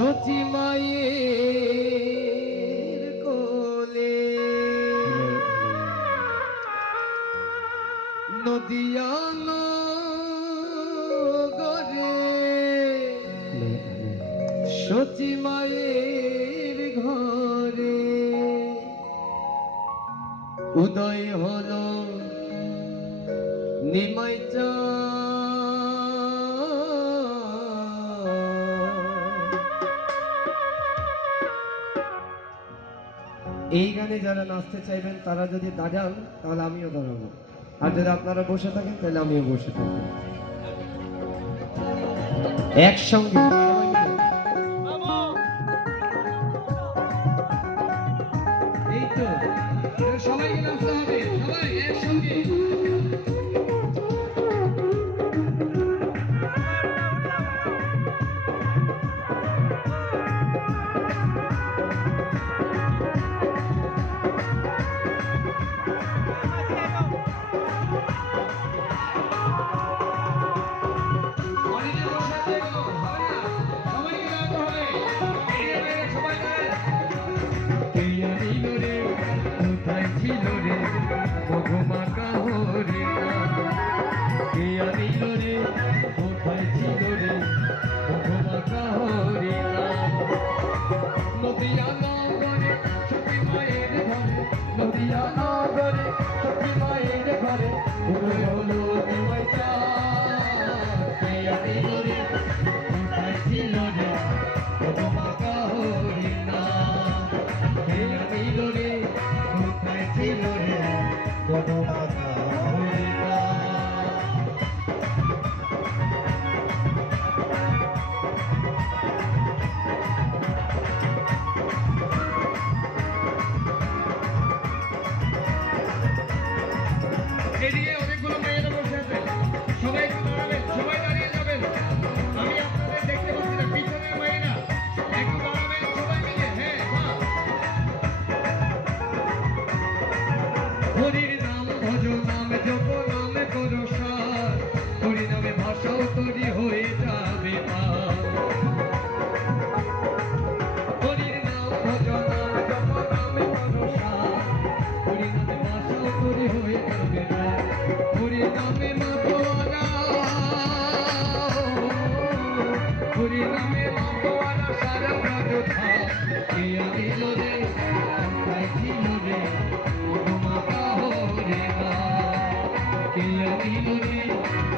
সতী মায়ের কোলে নদিয়া নগরে সতী মায়ের ঘরে উদয় হলো নিমাই এই গানে যারা নাচতে চাইবেন তারা যদি দাঁড়ান তাহলে আমিও দাঁড়াবো, আর যদি আপনারা বসে থাকেন তাহলে আমিও বসে থাকবো একসঙ্গে। এই তো সবাইকে নাচতে হবে, সবাই একসঙ্গে। এদিকে অনেকগুলো মেয়েরা বসে আছে, সবাই দাঁড়াবেন, সবাই দাঁড়িয়ে যাবেন। আমি আপনাদের দেখতে পাচ্ছি না, পিছনের মেয়েরা একটু দাঁড়াবেন সবাই মিলে। হ্যাঁ, হরির নাম ভজ, নাম জপ, নাম করো সার, হরি নামে ভাষাও তৈরি হয়ে যাবে পার। হরির নাম ভজ, নাম জপ, নাম করো সার, হরি নামে ভাষাও তৈরি হয়ে যাবে পার। হরি নামে মাতোয়ারা, হরি নামে মাতোয়ারা সারা ব্রজধা। কে আনিল রে, কোথায় ছিল রে, মধুমাতা হরে না। কে আনিল রে,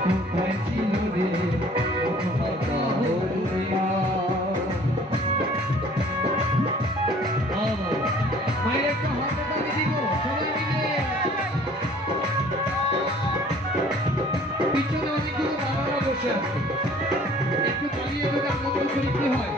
কোথায় ছিল রে, মধুমাতা হরে না। মায়ের একটা হাতে তালি দিব সবাই মিলে। পিছনে অনেকগুলো বাবারা বসে আছে, একটু দাঁড়িয়ে যদি আনন্দ করি কি হয়।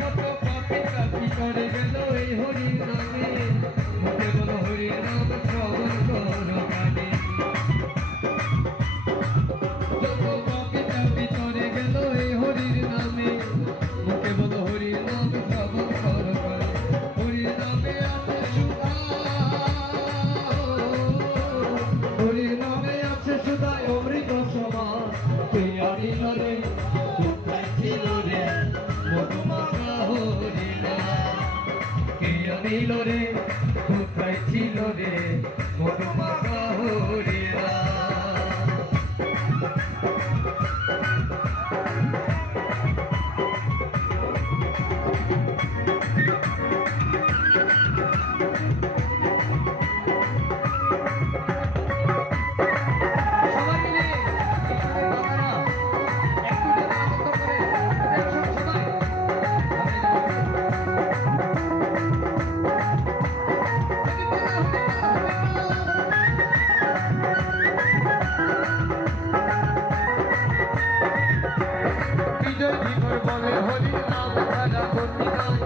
যত পাপি কাপি করে গেল এই হরির নামে, মুখে বলো হরির নাম শ্রবণ করো কানে। যত পাপি কাপি করে গেল এই হরির নামে, মুখে বলো হরির নাম শ্রবণ করো কানে। হরির নামে আছে সুধা, হরির নামে আছে সুধা অমৃত সমান। কে আনিল রে, কোথায় ছিল রে, মধুমাতা হরে না। কে আনিল রে, কোথায় ছিল রে, মধুমাতা হরে না। সবাই মিলে এখানে বাবারা একটু আনন্দ করে একসঙ্গে সবাই। বিজয় ধীবর বলে হরির নাম ছাড়া গতি নাই।